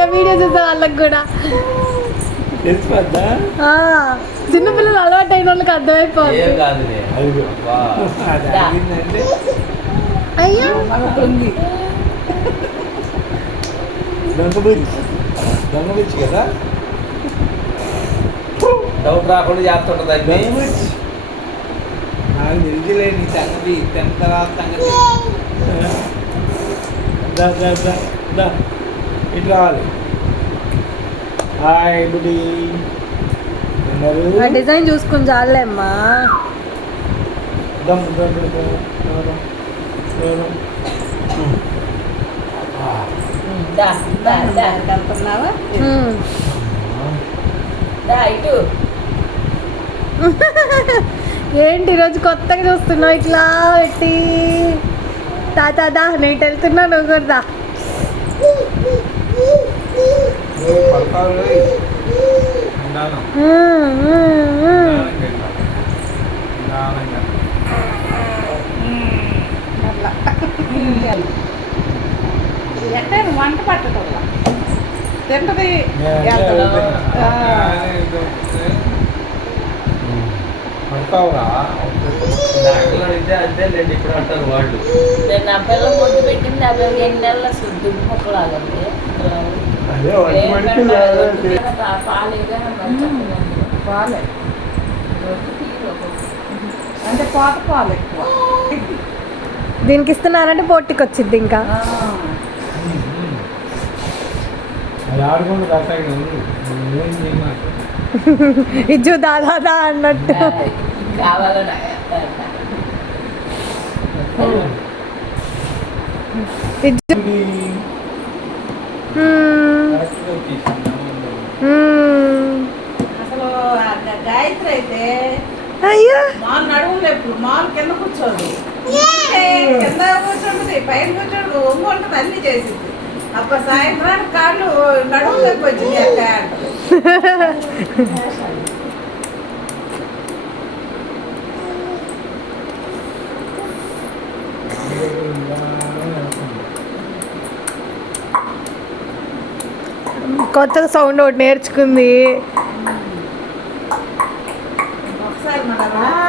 కదా వీడియో చూసే వాళ్ళకి కూడా. చిన్నపిల్లలు అలవాటు అయిన వాళ్ళకి అర్థమైపోతుంది. అయ్యో దొంగ కదా డౌట్ రాకుండా చేస్తుంటది. నాకు తెలియలేని సంగతి తిన్న తర్వాత సంగతి ఇట్లా రావాలి. హాయ్ బుడి ఆ డిజైన్ చూసుకుని చాలే అమ్మా. ఏంటి ఈరోజు కొత్తగా చూస్తున్నావు ఇట్లా పెట్టి? తాతా నేను వెళ్తున్నా, నువ్వు కూడా వంట పట్టడం తింటది. అంతే లేండి ఇప్పుడు అంటారు వాళ్ళు. నా పిల్ల ముద్దు పెట్టింది, అవి 8 నెలల దుడ్డు మొక్కలాగండి. పాలే అంటే పాత పాలు ఎక్కువ. దీనికి ఇస్తున్నారంటే పోటీకి వచ్చింది ఇంకా. ఇజ్జు దాదా అన్నట్టు. కావాలన్నా అసలు గాయత్రి అయితే అయ్యో మాలు నడువులు ఎప్పుడు మాలు కింద కూర్చోదు, కింద కూర్చోండి, పైన కూర్చోడు, ఒంగు ఉంటుంది, అన్ని చేసింది. అప్పుడు సాయంత్రానికి కాళ్ళు నడువు లేపు వచ్చింది అక్క అంటారు. కొత్త సౌండ్ ఒకటి నేర్చుకుంది.